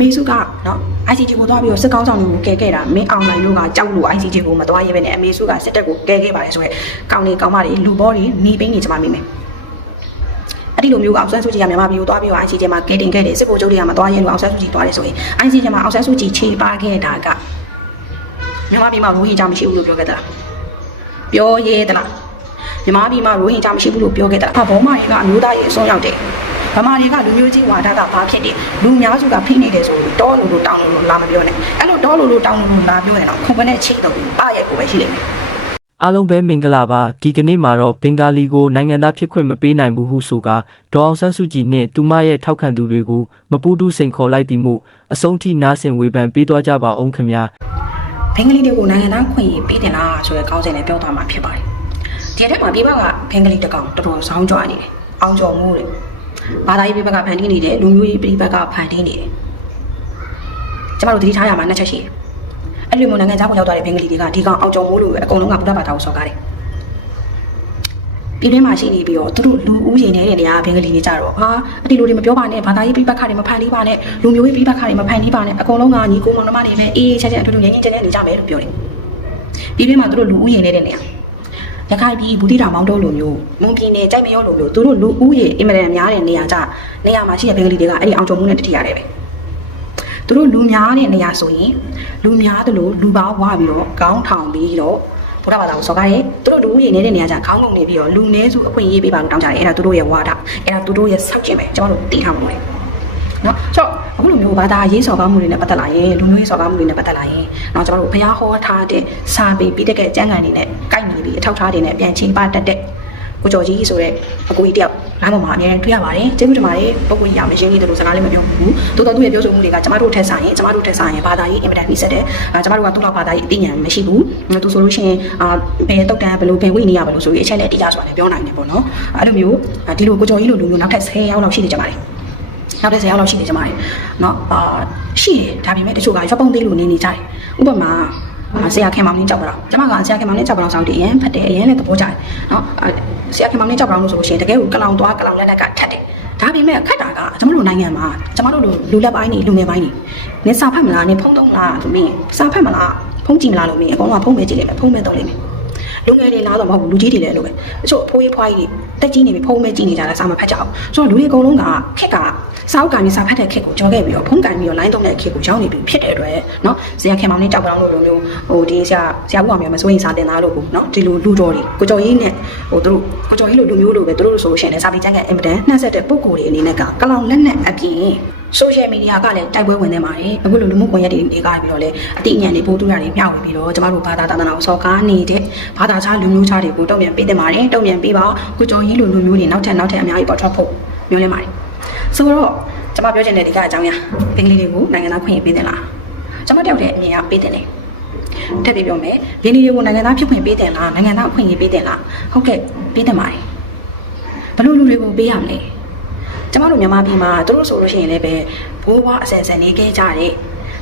မေစုကနော် ICJ ကိုသွားပြီးတော့စစ်ကောင်းဆောင်တွေကိုကဲခဲ့တာမင်းအောင်နိုင်တို့ကကြောက်လို့ ICJ ကိုမသွားရဲပဲနဲ့အမေစုကစစ်တပ်ကိုကဲခဲ့ပါတယ်ဆိုရဲကောင်းနေကောင်းမတွေလူဘောတွေหนีပိန်းနေကြမှာမိမယ်အဲ့ဒီလိုမျိုးကအောင်ဆန်းစုကြည်ကမြန်မာပြည်ကိုသွားပြီးတော့ ICJ မှာကဲတင်ခဲ့တယ်စစ်ဗိုလ်ချုပ်တွေကမသွားရဲလို့အောင်ဆန်းစုကြည်သွားတယ်ဆိုရင် ICJ မှာအောင်ဆန်းစုကြည်ခြေပါခဲ့တာကမြန်မာပြည်မှာရိုဟင်ဂျာမရှိဘူးလို့ပြောခဲ့တာပြောရဲသလားမြန်မာပြည်မှာရိုဟင်ဂျာမရှိဘူးလို့ပြောခဲ့တာအဘောမာတွေကအမျိုးသားရေးအစွန်းရောက်တယ် ဗမာတွေကလူမျိုးချင်းဝါဒကဘာဖြစ်တယ်လူများစုကဖိနေတယ်ဆိုရင်တောလို့လို့တောင်းလို့လို့လာမပြောနဲ့အဲ့လိုတောလို့လို့တောင်းလို့လို့လာပြောရင်တော့ခုံပနဲ့ချိတ်တော့ပါရဲ့ကိုပဲရှိလိမ့်မယ်အားလုံးပဲမင်္ဂလာပါဒီကနေ့မှာတော့ဘင်္ဂါလီကိုနိုင်ငံသားဖြစ်ခွင့်မပေးနိုင်ဘူးဟုဆိုကာဒေါအောင်ဆန်းစုကြည်နှင့်သူမရဲ့ထောက်ခံသူတွေကိုမပူးတူးစိန်ခေါ်လိုက်သည်မှုအဆုံးထိနားဆင်ဝေဖန်ပေးသွားကြပါအောင်ခင်ဗျာဘင်္ဂလီတွေကိုနိုင်ငံသားခွင့်ရေးပေးတယ်လားဆိုတဲ့ကောင်းစဉ်နဲ့ပြောသွားမှာဖြစ်ပါတယ်ဒီအထက်မှာပြည်ပကဘင်္ဂလီတကောင်တော်တော်ဆောင်းကြွနေတယ်အောင်ကျော်မိုးတယ် ဘာသာရေးပြည်ပကဖန်တီးနေတယ်လူမျိုးရေးပြည်ပကဖန်တီးနေတယ်ကျမတို့သတိထားရမှာနှစ်ချက်ရှိတယ်အဲ့ဒီလိုမျိုးနိုင်ငံသားကိုရောက်သွားတဲ့ဘင်္ဂလီတွေကဒီကောင်အောင်ကျော်မိုးလို့ပဲအကုန်လုံးကဗုဒ္ဓဘာသာကိုစော်ကားတယ်ပြည်တွင်းမှာရှိနေပြီးတော့သူတို့လူဦးရေနေတဲ့နေရာဘင်္ဂလီတွေကြတော့ဟာအတီလိုတွေမပြောပါနဲ့ဘာသာရေးပြပခါတွေမဖန်တီးပါနဲ့လူမျိုးရေးပြပခါတွေမဖန်တီးပါနဲ့အကုန်လုံးကညီကိုမောင်နှမတွေပဲအေးအေးချမ်းချမ်းအတူတူငြိမ်းငြိမ်းချမ်းချမ်းနေကြမယ်လို့ပြောတယ်ပြည်တွင်းမှာသူတို့လူဦးရေနေတဲ့နေရာ ရခိုင်ပြည်ဘူတိတာမောင်းတို့လိုမျိုးမွန်ပြည်နယ်ကြိုက်မရောလိုမျိုးသူတို့လူဦးရေအင်မတန်များတဲ့နေရာကြနေရာမှာရှိတဲ့ဘင်္ဂလီတွေကအဲ့ဒီအောင်ချုံမှုနဲ့တတိရတယ်ပဲသူတို့လူများတဲ့နေရာဆိုရင်လူများတယ်လို့လူပါဝါပြီးတော့ကောင်းထောင်ပြီးတော့ဘုရားဘာသာကိုစော်ကားရဲသူတို့လူဦးရေနေတဲ့နေရာကြခေါင်းငုံနေပြီးတော့လူနည်းစုအခွင့်အရေးပေးပါလို့တောင်းကြတယ်အဲ့ဒါသူတို့ရဲ့ဝါဒအဲ့ဒါသူတို့ရဲ့စောက်ကျင်ပဲကျွန်တော်တို့သိထားမှာလေနော်ဆိုတော့ အခုလိုမျိုးဘာသာရေးစော်ကားမှုတွေနဲ့ပတ်သက်လာရင်လူမျိုးရေးစော်ကားမှုတွေနဲ့ပတ်သက်လာရင်နော်ကျွန်တော်တို့ဘုရားဟောထားတဲ့စာပေပြီးတဲ့ကဲအကျမ်းဂန်တွေနဲ့ကိုက်ညီပြီးအထောက်ထားတွေနဲ့ပြန်ချင်းပါတတ်တဲ့ကိုကျော်ကြီးဆိုတဲ့အကူကြီးတယောက်လမ်းပေါ်မှာအများကြီးတွေ့ရပါတယ်ကျေးဇူးတင်ပါတယ်ပုဂ္ဂိုလ်ကြီးရမရှင်းသေးတယ်လို့စကားလေးမပြောဘူးတိုးတော်သူ့ရဲ့ပြောဆိုမှုတွေကကျမတို့ထက်ဆိုင်ရင်ကျမတို့ထက်ဆိုင်ရင်ဘာသာရေးအင်မတန်နှိစက်တယ်ကျမတို့ကသူ့လောက်ဘာသာရေးအသိဉာဏ်မရှိဘူးသူဆိုလို့ရှိရင်အာဘယ်တုတ်တန်ဘယ်လိုဘယ်ဝိနေရဘယ်လိုဆိုပြီးအချက်နဲ့တရားဆိုတာလည်းပြောနိုင်တယ်ပေါ့နော်အဲ့လိုမျိုးဒီလိုကိုကျော်ကြီးလိုလူမျိုးနောက်ထပ်10ရောက်လောက်ရှိနေကြပါတယ် နောက်တဲ့ဆယ်ယောက်လောက်ရှိနေကြမှာเนาะအာရှိတယ်ဒါပေမဲ့တချို့ကရွက်ပုံသေးလို့နေနေကြတယ်ဥပမာအာဆရာခင်မောင်လေးကြောက်တော့ကျမကဆရာခင်မောင်လေးကြောက်တော့ဆောက်တယ်အရင်ဖတ်တယ်အရင်လည်းသဘောကျတယ်เนาะအာဆရာခင်မောင်လေးကြောက်တော့လို့ဆိုလို့ရှိရင်တကယ်ကိုကလောင်သွားကလောင်လက်ကထတ်တယ်ဒါပေမဲ့ခတ်တာကကျမတို့နိုင်ငံမှာကျမတို့လူလူလက်ပိုင်းနေလူငယ်ပိုင်းနေနေစာဖတ်မလားနေဖုံးသုံးလားဆိုမင်းစာဖတ်မလားဖုံးကြည့်မလားလို့မင်းအကောင်ကဖုံးပဲကြည့်လိုက်မယ်ဖုံးပဲတော့လိုက်မယ် လူငယ်တွေလားတော့မဟုတ်ဘူးလူကြီးတွေလည်းလို့ပဲတချို့ဖိုးရေးဖွားကြီးတွေတက်ကြီးနေပြီဖုံးပဲကြည့်နေကြတာစာမဖတ်ကြအောင်ဆိုတော့လူတွေအကုန်လုံးကခက်ကစာအုပ်ကန်ပြီးစာဖတ်တဲ့ခက်ကိုကြော်ခဲ့ပြီးတော့ဖုံးကန်ပြီးတော့ line သုံးတဲ့ခက်ကိုရောက်နေပြီဖြစ်တဲ့အတွက်เนาะဇေယျခင်မောင်နဲ့ကြောက်ပြောင်းလို့လိုမျိုးဟိုဒီဆရာဆရာဦးအောင်မျိုးမစိုးရင်စာတင်သားလို့ပေါ့เนาะဒီလိုလူတော်တွေကိုကြော်ကြီးနဲ့ဟိုသူတို့ကိုကြော်ကြီးလိုလူမျိုးလိုပဲသူတို့ဆိုလို့ရှိရင်လည်းစာပေကျမ်းကအင်မတန်နှက်ဆက်တဲ့ပုံကိုယ်တွေအနေနဲ့ကကလောင်လက်နဲ့အပြင် social media ကလည်းတိုက်ပွဲဝင်နေပါတယ်အခုလိုလူမှုကွန်ရက်တွေနေကြပြီးတော့လည်းအတိအညံတွေပို့တူတာတွေမျှဝေပြီးတော့ကျမတို့ဘာသာတာသနာကိုစော်ကားနေတဲ့ဘာသာခြားလူမျိုးခြားတွေကိုတုံ့ပြန်ပေးတင်ပါတယ်တုံ့ပြန်ပေးပါကိုကျော်ကြီးလိုလူမျိုးတွေနောက်ထပ်နောက်ထပ်အများကြီးပေါ်ထွက်ဖို့မျိုးလင်းပါတယ်ဆိုတော့ကျမပြောချင်တဲ့ဒီကအကြောင်းအရာဘင်္ဂလီတွေကိုနိုင်ငံသားခွင့်ရပေးတယ်လားကျမတယောက်တည်းအမြင်အပေးတယ်လေတက်ပြီးပြောမယ်ဘင်္ဂလီတွေကိုနိုင်ငံသားဖြစ်ခွင့်ပေးတယ်လားနိုင်ငံသားအခွင့်အရေးပေးတယ်လားဟုတ်ကဲ့ပေးတယ်ပါတယ်ဘယ်လိုလူတွေကိုပေးရမလဲ ကျမတို့မြန်မာပြည်မှာသူတို့ဆိုလို့ရှိရင်လည်းပဲဘိုးဘွားအဆန်ဆန်နေခဲ့ကြတဲ့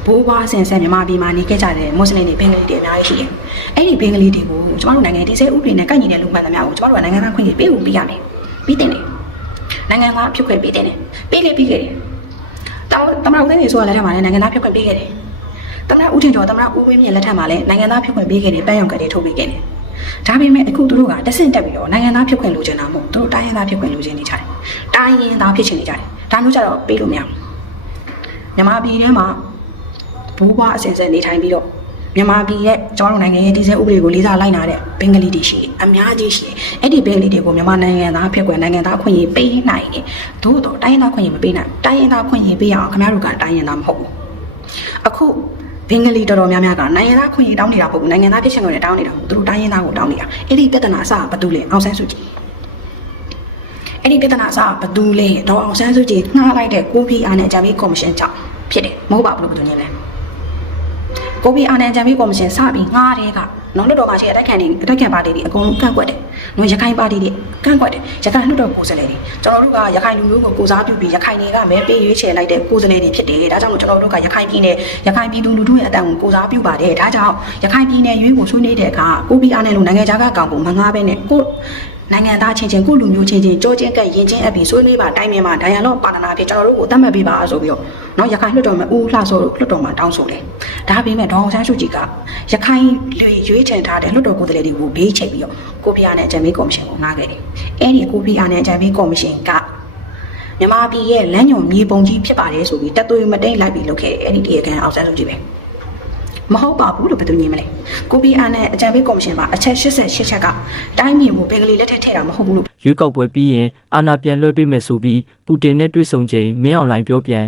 ဘိုးဘွားအဆန်ဆန်မြန်မာပြည်မှာနေခဲ့ကြတဲ့မွတ်စလင်တွေဘင်္ဂလီတွေအများကြီးရှိတယ်။အဲ့ဒီဘင်္ဂလီတွေကိုကျမတို့နိုင်ငံတည်ဆဲဥပဒေနဲ့ကိုက်ညီတဲ့လူမှန်သမျှကိုကျမတို့ကနိုင်ငံသားခွင့်ရေးပေးဖို့ပေးရမယ်။ပြီးတင်တယ်။နိုင်ငံသားဖြစ်ခွင့်ပေးတင်တယ်။ပေးလေပြီးခဲ့တယ်။တောင်တမန်တော်သိန်းတွေဆိုရလက်ထက်မှာလည်းနိုင်ငံသားဖြစ်ခွင့်ပေးခဲ့တယ်။တမန်ဦးထင်ကျော်တမန်ဦးဝင်းမြင့်လက်ထက်မှာလည်းနိုင်ငံသားဖြစ်ခွင့်ပေးခဲ့တယ်။ပန်းရောင်ကလေးထုတ်ပေးခဲ့တယ်။ ဒါပေမဲ့အခုသူတို့ကတဆင့်တက်ပြီးတော့နိုင်ငံသားဖြစ်ခွင့်လိုချင်တာမဟုတ်သူတို့တိုင်းရင်းသားဖြစ်ခွင့်လိုချင်နေကြတယ်။တိုင်းရင်းသားဖြစ်ချင်နေကြတယ်။ဒါမျိုးကြတော့ပေးလို့မရဘူး။မြန်မာပြည်ထဲမှာဘိုးဘွားအစဉ်ဆက်နေထိုင်ပြီးတော့မြန်မာပြည်ရဲ့ကျွန်တော်တို့နိုင်ငံရဲ့တည်ဆဲဥပဒေကိုလေးစားလိုက်နာတဲ့ဘင်္ဂလီတွေရှိတယ်။အများကြီးရှိတယ်။အဲ့ဒီဘင်္ဂလီတွေကိုမြန်မာနိုင်ငံသားဖြစ်ခွင့်နိုင်ငံသားအခွင့်အရေးပေးနိုင်တယ်။သို့တော့တိုင်းရင်းသားခွင့်အရေးမပေးနိုင်ဘူး။တိုင်းရင်းသားခွင့်အရေးပေးရအောင်ခင်ဗျားတို့ကတိုင်းရင်းသားမဟုတ်ဘူး။အခု ဘင်္ဂလီတော်တော်များများကနိုင်ငံသားခွင့်ရေးတောင်းနေတာမဟုတ်ဘူးနိုင်ငံသားဖြစ်ချင်ကိုလည်းတောင်းနေတာမဟုတ်ဘူးသူတို့တိုင်းရင်းသားကိုတောင်းနေတာအဲ့ဒီပြဿနာအစကဘာတူလဲအောင်ဆန်းစုကြည်အဲ့ဒီပြဿနာအစကဘာတူလဲတော့အောင်ဆန်းစုကြည်ငှားလိုက်တဲ့ကိုဖီအာနဲ့အကြံပေးကော်မရှင်ကြောင့်ဖြစ်တယ်မဟုတ်ပါဘူးလို့ပြောနေလဲကိုဖီအာနဲ့အကြံပေးကော်မရှင်စပြီးငှားတဲ့က နော်လွှတ်တော်မှာရှိတဲ့အတိုက်ခံတွေအတိုက်ခံပါတီတွေအကုန်လုံးကန့်ကွက်တယ်နော်ရခိုင်ပါတီတွေကန့်ကွက်တယ်ရခိုင်လွှတ်တော်ကိုယ်စားလှယ်တွေကျွန်တော်တို့ကရခိုင်လူမျိုးကိုကိုစားပြုပြီးရခိုင်တွေကမဲပေးရွေးချယ်လိုက်တဲ့ကိုယ်စားလှယ်တွေဖြစ်တယ်ဒါကြောင့်မို့ကျွန်တော်တို့ကရခိုင်ပြည်နယ်ရခိုင်ပြည်သူလူထုရဲ့အတန်ကိုကိုစားပြုပါတယ်ဒါကြောင့်ရခိုင်ပြည်နယ်ရွေးကိုဆွေးနွေးတဲ့အခါကိုပီအားနဲ့လုံနိုင်ငံခြားကကောင်ကိုမငားပဲနဲ့ကို နိုင်ငံသားချင်းချင်းခုလူမျိုးချင်းချင်းကြောချင်းကရင်ချင်းအပ်ပြီးဆွေးနွေးပါတိုင်းမြန်မာဒိုင်ယန်လော့ပါတနာဖြစ်ကျွန်တော်တို့ကိုသတ်မှတ်ပေးပါဆိုပြီးတော့နော်ရခိုင်လွှတ်တော်မှာဦးလှစောတို့လွှတ်တော်မှာတောင်းဆိုတယ်။ဒါပေမဲ့ဒေါအောင်ဆန်းစုကြည်ကရခိုင်လူရွေးချယ်ထားတဲ့လွှတ်တော်ကိုယ်စားလှယ်တွေကိုဘေးချိတ်ပြီးတော့ကိုဖီယာနဲ့အကြံပေးကော်မရှင်ကိုနားခဲ့တယ်။အဲ့ဒီကိုဖီယာနဲ့အကြံပေးကော်မရှင်ကမြန်မာပြည်ရဲ့လမ်းညွန်မြေပုံကြီးဖြစ်ပါတယ်ဆိုပြီးတက်သွေးမတိတ်လိုက်ပြီးလုပ်ခဲ့တယ်။အဲ့ဒီတရားခံအောင်ဆန်းစုကြည်ပဲ။ မဟုတ်ပါဘူးလို့ဘယ်သူညင်မလဲကိုပီအာနဲ့အကြံပေးကော်မရှင်မှာအချက်88ချက်ကတိုင်းပြည်ကိုဘင်္ဂလီလက်ထက်ထည့်တာမဟုတ်ဘူးလို့ရွေးကောက်ပွဲပြီးရင်အာဏာပြန်လွှဲပေးမယ်ဆိုပြီးပူတင်နဲ့တွေ့ဆုံချိန်မင်းအွန်လိုင်းပြောပြန်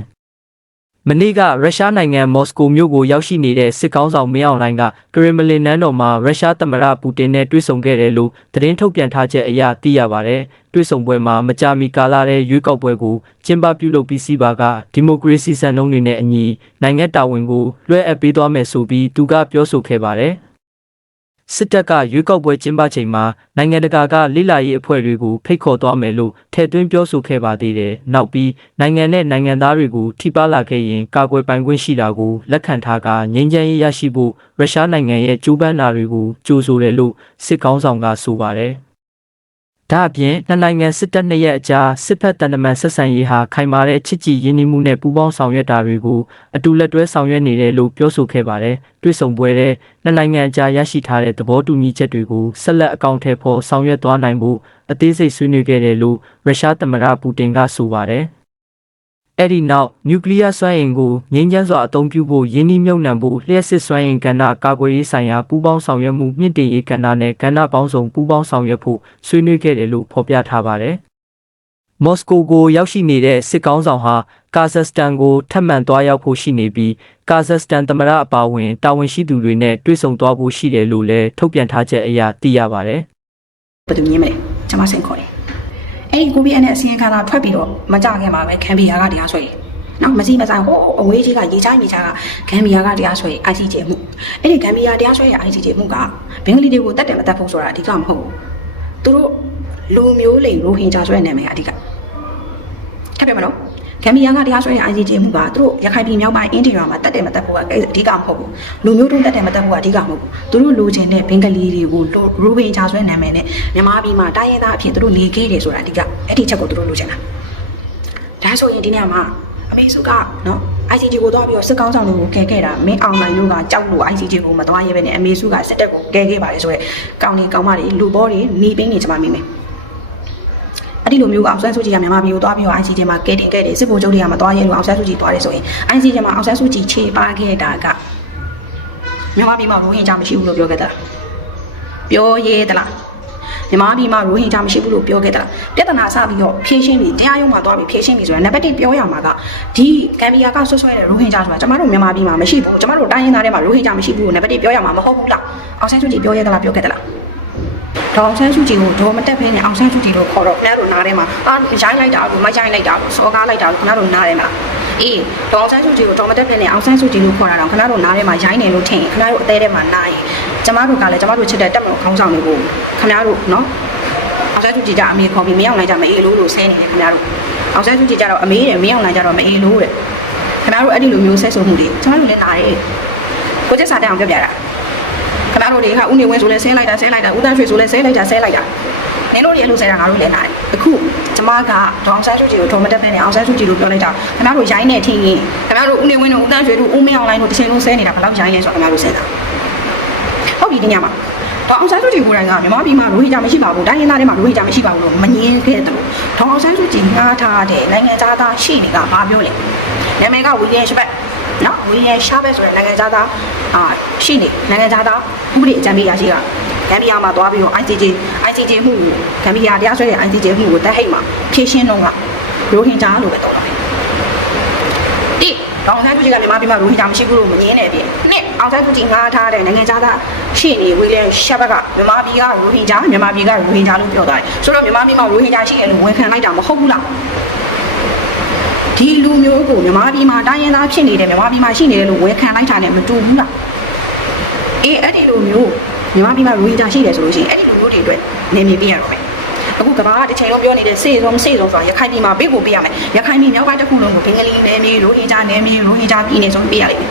မနေ့ကရုရှားနိုင်ငံမော်စကိုမြို့ကိုရောက်ရှိနေတဲ့စစ်ကောင်းဆောင်မင်းအွန်လိုင်းကကရမလင်နန်းတော်မှာရုရှားသမ္မတပူတင်နဲ့တွေ့ဆုံခဲ့တယ်လို့သတင်းထုတ်ပြန်ထားချက်အရသိရပါတယ်။တွေ့ဆုံပွဲမှာမကြာမီကာလတဲ့ရွေးကောက်ပွဲကိုကျင်းပပြုလုပ်ပြီးစီးပါကဒီမိုကရေစီစံနှုန်းတွေနဲ့အညီနိုင်ငံတာဝန်ကိုလွှဲအပ်ပေးသွားမယ်ဆိုပြီးသူကပြောဆိုခဲ့ပါတယ်။ စစ်တပ်ကရွေးကောက်ပွဲကျင်းပချိန်မှာနိုင်ငံတကာကလိလာရေးအဖွဲ့တွေကိုဖိတ်ခေါ်သွားမယ်လို့ထည့်သွင်းပြောဆိုခဲ့ပါသေးတယ်။နောက်ပြီးနိုင်ငံနဲ့နိုင်ငံသားတွေကိုထိပါလာခဲ့ရင်ကာကွယ်ပိုင်ခွင့်ရှိတာကိုလက်ခံထားကငြိမ်းချမ်းရေးရရှိဖို့ရုရှားနိုင်ငံရဲ့ကြိုးပမ်းတာတွေကိုကြိုးဆိုတယ်လို့စစ်ကောင်းဆောင်ကဆိုပါတယ်။ ဒါအပြင်နှစ်နိုင်ငံစစ်တပ်နှစ်ရက်အကြားစစ်ဖက်တန်တမန်ဆက်ဆံရေးဟာခိုင်မာတဲ့ချစ်ကြည်ရင်းနှီးမှုနဲ့ပူးပေါင်းဆောင်ရွက်တာတွေကိုအတူလက်တွဲဆောင်ရွက်နေတယ်လို့ပြောဆိုခဲ့ပါတယ်။တွေ့ဆုံပွဲတဲ့နှစ်နိုင်ငံအကြားရရှိထားတဲ့သဘောတူညီချက်တွေကိုဆက်လက်အကောင့်ထဲပေါ်ဆောင်ရွက်သွားနိုင်ဖို့အသေးစိတ်ဆွေးနွေးခဲ့တယ်လို့ရုရှားသမ္မတပူတင်ကဆိုပါတယ်။ အဲ့ဒီနောက်နျူကလ িয়ার စွမ်းအင်ကိုငြိမ်းချမ်းစွာအသုံးပြုဖို့ယင်းနှိမ့်မြုပ်နှံဖို့လျှက်စစ်စွမ်းအင်ကဏ္ဍကာကွယ်ရေးဆိုင်ရာပူးပေါင်းဆောင်ရွက်မှုမြင့်တင်ရေးကဏ္ဍနဲ့ကဏ္ဍပေါင်းစုံပူးပေါင်းဆောင်ရွက်ဖို့ဆွေးနွေးခဲ့တယ်လို့ဖော်ပြထားပါတယ်။မော်စကိုကိုရောက်ရှိနေတဲ့စစ်ကောင်းဆောင်ဟာကာဇက်စတန်ကိုထပ်မံသွားရောက်ဖို့ရှိနေပြီးကာဇက်စတန်သမ္မတအပါအဝင်တာဝန်ရှိသူတွေနဲ့တွေ့ဆုံသွားဖို့ရှိတယ်လို့လည်းထုတ်ပြန်ထားချက်အရသိရပါတယ်။ဘယ်သူညင်မလဲကျွန်မစိတ်ခေါ်တယ် အဲ့ဒီကိုပီအာနဲ့အစီရင်ခံစာထွက်ပြီးတော့မကြခင်မှာပဲခံဘီယာကတရားဆွဲတယ်နော်မစီမဆိုင်ဟိုအဝေးကြီးကရေချိုင်းမြေချာကဂမ်ဘီယာကတရားဆွဲ ICJ မှုအဲ့ဒီဂမ်ဘီယာတရားဆွဲရ ICJ မှုကဘင်္ဂလီတွေကိုတတ်တယ်မတတ်ဖို့ဆိုတာအဓိကမဟုတ်ဘူးသူတို့လူမျိုးလိမ်ရိုဟင်ဂျာဆိုတဲ့နာမည်ကအဓိကထပ်ပြမလို့ ဂမ်ဘီယာကတရားဆွဲတဲ့ ICJ မှုကသူတို့ရခိုင်ပြည်မြောက်ပိုင်းအင်ဒီယာမှာတတ်တယ်မတတ်ဖို့ကအဓိကမဟုတ်ဘူးလူမျိုးတုံးတတ်တယ်မတတ်ဖို့ကအဓိကမဟုတ်ဘူးသူတို့လိုချင်တဲ့ဘင်္ဂလီတွေကိုရိုဟင်ဂျာဆိုတဲ့နာမည်နဲ့မြန်မာပြည်မှာတိုင်းရင်းသားအဖြစ်သူတို့နေခဲ့တယ်ဆိုတာအဓိကအဲ့ဒီချက်ကိုသူတို့လိုချင်တာဒါဆိုရင်ဒီနေ့မှာအမေစုကနော် ICJ ကိုသွားပြီးတော့စစ်ကောင်းဆောင်တွေကိုကဲခဲ့တာမင်းအောင်နိုင်တို့ကကြောက်လို့ ICJ ကိုမသွားရဲပဲနဲ့အမေစုကစစ်တပ်ကိုကဲခဲ့ပါလေဆိုတော့ကောင်းနေကောင်းမတွေလူဘောတွေနေပင်းနေချင်မှမိမယ် အဲ့ဒီလိုမျိုးကအောင်ဆန်းစုကြည်ကမြန်မာပြည်ကိုသွားပြီးတော့ ICJ မှာကဲတင်ခဲ့တယ်စစ်ဗိုလ်ချုပ်တွေကမသွားရဲလို့အောင်ဆန်းစုကြည်သွားတယ်ဆိုရင် ICJ မှာအောင်ဆန်းစုကြည်ခြေပါခဲ့တာကမြန်မာပြည်မှာရိုဟင်ဂျာမရှိဘူးလို့ပြောခဲ့တာပြောရဲသလားမြန်မာပြည်မှာရိုဟင်ဂျာမရှိဘူးလို့ပြောခဲ့တာပြဿနာစပြီးတော့ဖြေရှင်းပြီးတရားရုံးမှာသွားပြီးဖြေရှင်းပြီးဆိုရင်နံပါတ်1ပြောရမှာကဒီကမ်ဘီယာကဆွဆွဲတဲ့ရိုဟင်ဂျာဆိုတာကျမတို့မြန်မာပြည်မှာမရှိဘူးကျမတို့တိုင်းရင်းသားတွေမှာရိုဟင်ဂျာမရှိဘူးလို့နံပါတ်1ပြောရမှာမဟုတ်ဘူးလားအောင်ဆန်းစုကြည်ပြောရဲသလားပြောခဲ့သလား ဒေါအောင်ဆန်းစုကြည်ကိုဒေါ်မတက်ဖဲနဲ့အောင်ဆန်းစုကြည်လို့ခေါ်တော့ခင်ဗျားတို့နားထဲမှာအာရိုင်းလိုက်တာကိုမရိုင်းလိုက်တာကိုစောကားလိုက်တာကိုခင်ဗျားတို့နားထဲမှာအေးဒေါအောင်ဆန်းစုကြည်ကိုဒေါ်မတက်ဖဲနဲ့အောင်ဆန်းစုကြည်လို့ခေါ်တာတော့ခင်ဗျားတို့နားထဲမှာရိုင်းနေလို့ထင်ရင်ခင်ဗျားတို့အသေးထဲမှာနားရင်ကျမတို့ကလည်းကျမတို့ချစ်တဲ့တက်မလို့ခေါင်းဆောင်တွေကိုခင်ဗျားတို့နော်အောင်ဆန်းစုကြည်ကအမေခေါ်ပြီးမရောက်နိုင်ကြမအေးလို့လို့ဆဲနေတယ်ခင်ဗျားတို့အောင်ဆန်းစုကြည်ကြတော့အမေတဲ့မရောက်နိုင်ကြတော့မအေးလို့တဲ့ခင်ဗျားတို့အဲ့ဒီလိုမျိုးဆက်ဆိုမှုတွေကျမတို့လည်းနားတယ်ကိုကျက်စာတက်အောင်ပြောပြတာ ခင်ဗျားတို့တွေကဥနေဝင်းဆိုလဲဆဲလိုက်တာဆဲလိုက်တာဥတန်းရွှေဆိုလဲဆဲလိုက်တာဆဲလိုက်တာနင်တို့တွေအဲ့လိုဆဲတာငါတို့လည်းနားတယ်အခုကျမကဒေါအောင်ဆန်းစုကြည်ကိုထုံမတက်ပဲနဲ့အောင်ဆန်းစုကြည်လို့ပြောလိုက်တာခင်ဗျားတို့ရိုင်းနေထင်ရင်ခင်ဗျားတို့ဥနေဝင်းတို့ဥတန်းရွှေတို့ဦးမင်းအောင်လိုင်းတို့တစ်ချိန်လုံးဆဲနေတာဘယ်လောက်ရိုင်းနေဆိုတော့ခင်ဗျားတို့ဆဲတာဟုတ်ပြီဒီညမှာဒေါအောင်ဆန်းစုကြည်ကိုယ်တိုင်ကမြန်မာပြည်မှာရိုဟင်ဂျာမရှိပါဘူးတိုင်းရင်းသားတွေမှာရိုဟင်ဂျာမရှိပါဘူးလို့မငင်းခဲ့တယ်လို့ဒေါအောင်ဆန်းစုကြည်ငှားထားတဲ့နိုင်ငံသားသားရှိတွေကဘာပြောလဲနာမည်ကဝီလီယံရှဘက် နော်ဝီလီယံရှာဘက်ဆိုတဲ့နိုင်ငံသားသားအာရှိနေနိုင်ငံသားသားဥပဒေအကြံပေးရရှိကဂမ်ဘီယာမှာသွားပြီးတော့ ICJ ICJ မှုကိုဂမ်ဘီယာတရားစွဲတဲ့ ICJ မှုကိုတက်ဟိတ်မှာဖြည့်ရှင်းတော့ကရိုဟင်ဂျာလို့ပဲသုံးတော့တယ်။ဒီဒေါအောင်ဆန်းစုကြည်ကမြန်မာပြည်မှာရိုဟင်ဂျာမရှိဘူးလို့မငင်းနေပြီ။နှစ်အောင်ဆန်းစုကြည်ငှားထားတဲ့နိုင်ငံသားသားရှိနေဝီလီယံရှာဘက်ကမြန်မာပြည်ကရိုဟင်ဂျာမြန်မာပြည်ကရိုဟင်ဂျာလို့ပြောသွားတယ်။ဆိုတော့မြန်မာပြည်မှာရိုဟင်ဂျာရှိတယ်လို့ဝန်ခံလိုက်တာမဟုတ်ဘူးလား။ ဒီလူမျိုးကိုမြန်မာပြည်မှာတိုင်းရင်းသားဖြစ်နေတယ်မြန်မာပြည်မှာရှိနေတယ်လို့ဝန်ခံလိုက်တာနဲ့မတူဘူးလားအေးအဲ့ဒီလိုမျိုးမြန်မာပြည်မှာရိုဟင်ဂျာရှိတယ်ဆိုလို့ရှိရင်အဲ့ဒီလူမျိုးတွေအတွက်နေမြေပြရတော့မယ်အခုကဘာကတစ်ချိန်လုံးပြောနေတဲ့စေဆုံးစေဆုံးဆိုတာရခိုင်ပြည်မှာပေးဖို့ပေးရမယ်ရခိုင်ပြည်မြောက်ပိုင်းတစ်ခုလုံးကိုဘင်္ဂလီနယ်မြေရိုဟင်ဂျာနယ်မြေရိုဟင်ဂျာပြည်နယ်ဆုံးပေးရလိမ့်မယ်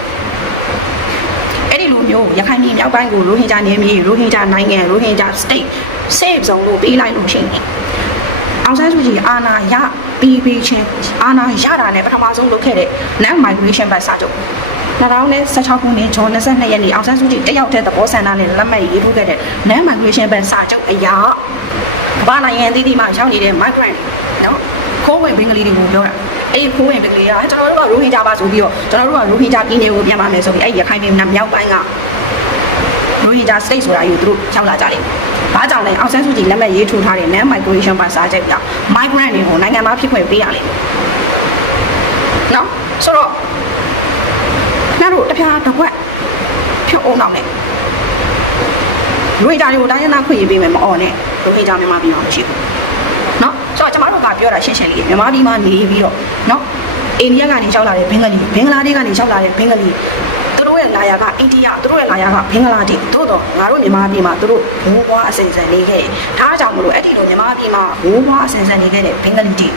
အဲ့ဒီလူလိုမျိုးရခိုင်ပြည်မြောက်ပိုင်းကိုရိုဟင်ဂျာနယ်မြေရိုဟင်ဂျာနိုင်ငံရိုဟင်ဂျာ state safe zone လို့ပေးလိုက်လို့ရှိရင်အောင်ဆန်းစုကြည်အာဏာရ ပြီးပြီးချင်းအာဏာရတာနဲ့ပထမဆုံးလုပ်ခဲ့တဲ့ non migration ဘတ်စာချုပ်2016ခုနှစ်ဇွန်22ရက်နေ့အောင်ဆန်းစုကြည်တက်ရောက်တဲ့သဘောဆန္ဒနဲ့လက်မှတ်ရေးထိုးခဲ့တဲ့ non migration ဘတ်စာချုပ်အရာဘာနိုင်ငံအသီးသီးမှာရောက်နေတဲ့ migrant နော်ခိုးဝင်ဘင်္ဂလီတွေကိုပြောတာအဲ့ဒီခိုးဝင်ဘင်္ဂလီကကျွန်တော်တို့ကရိုဟင်ဂျာပါဆိုပြီးတော့ကျွန်တော်တို့ကရိုဟင်ဂျာပြည်နယ်ကိုပြန်ပါမယ်ဆိုပြီးအဲ့ဒီရခိုင်ပြည်နယ်မြောက်ပိုင်းက ရိုဟင်ဂျာ state ဆိုတာယူသူတို့ရောက်လာကြတယ်။ဘာကြောင့်လဲအောင်ဆန်းစုကြည်လက်မှတ်ရေးထိုးထားတဲ့ non migration ပါစာချုပ်က migrant တွေကိုနိုင်ငံသားဖြစ်ခွင့်ပေးရလိမ့်မယ်။နော်ဆိုတော့ငါတို့တပြားတစ်ခွက်ဖြုတ်အောင်တော့လေရိုဟင်ဂျာတွေကိုတိုင်းရင်းသားခွင့်ရေးပေးမယ်မအော်နဲ့ရိုဟင်ဂျာမြန်မာပြည်မှာမရှိဘူး။နော်ဆိုတော့ကျမတို့ကပြောတာရှင်းရှင်းလေးမြန်မာပြည်မှာနေပြီးတော့နော်အိန္ဒိယကနေရောက်လာတဲ့ဘင်္ဂလီဘင်္ဂလားဒေ့ရှ်ကနေရောက်လာတဲ့ဘင်္ဂလီသူ တို့ရဲ့လာယာကအိန္ဒိယသူတို့ရဲ့လာယာကဘင်္ဂလားဒေ့ရှ်သို့တော့ငါတို့မြန်မာပြည်မှာသူတို့ဘိုးဘွားအစဉ်အဆက်နေခဲ့တယ်။ဒါကြောင့်မလို့အဲ့ဒီလိုမြန်မာပြည်မှာဘိုးဘွားအစဉ်အဆက်နေခဲ့တဲ့ဘင်္ဂလီတွေ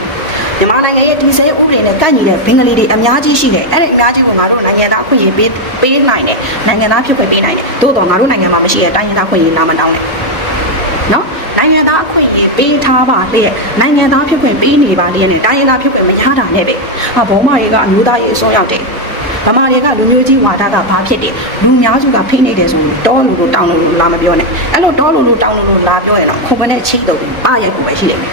မြန်မာနိုင်ငံရဲ့ဒီစဲဥပဒေနဲ့ကန့်ညီတဲ့ဘင်္ဂလီတွေအများကြီးရှိတယ်။အဲ့ဒီအများကြီးကိုငါတို့နိုင်ငံသားအခွင့်အရေးပေးပေးနိုင်တယ်။နိုင်ငံသားဖြစ်ခွင့်ပေးနိုင်တယ်။သို့တော့ငါတို့နိုင်ငံမှာမရှိတဲ့တိုင်းရင်းသားခွင့်ရေးလာမတောင်းနဲ့။နော်နိုင်ငံသားအခွင့်အရေးပေးထားပါလေနိုင်ငံသားဖြစ်ခွင့်ပေးနေပါလေနဲ့တိုင်းရင်းသားဖြစ်ခွင့်မရတာနဲ့ပဲဟာဘောမတွေကအမျိုးသားရေးအစွန်းရောက်တယ် ဗမာတွေကလူမျိုးကြီးဝါဒကဘာဖြစ်တယ်လူများစုကဖိနေတယ်ဆိုရင်တောလူလူတောင်းလူလူလာမပြောနဲ့အဲ့လိုတောလူလူတောင်းလူလူလာပြောရင်တော့ခုံမနဲ့ချိတ်တော့အားရိုက်ကိုပဲရှိလိမ့်မယ်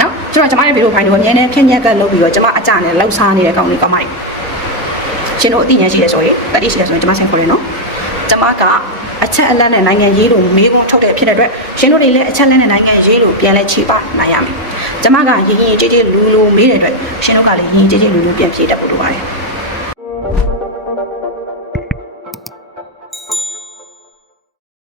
နော်ကျွန်တော်ကျမရဲ့ဗီဒီယိုဖိုင်တွေကိုအမြဲတမ်းဖြည့်ညက်ကလုပ်ပြီးတော့ကျမအကြနဲ့လှောက်စားနေတဲ့ကောင်လေးကောင်မလေးရှင်တို့အသိဉာဏ်ရှိတယ်ဆိုရင်တတိရှိတယ်ဆိုရင်ကျမဆင်ခေါ်တယ်နော်ကျမကအချက်အလက်နဲ့နိုင်ငံရေးလို့မေးခွန်းထုတ်တဲ့ဖြစ်တဲ့အတွက်ရှင်တို့တွေလည်းအချက်အလက်နဲ့နိုင်ငံရေးလို့ပြန်လဲခြေပါနိုင်ရမယ်ကျမကရင်ရင်ကြည်ကြည်လူလူမေးတဲ့အတွက်ရှင်တို့ကလည်းရင်ရင်ကြည်ကြည်လူလူပြန်ဖြေတတ်ဖို့လိုပါတယ်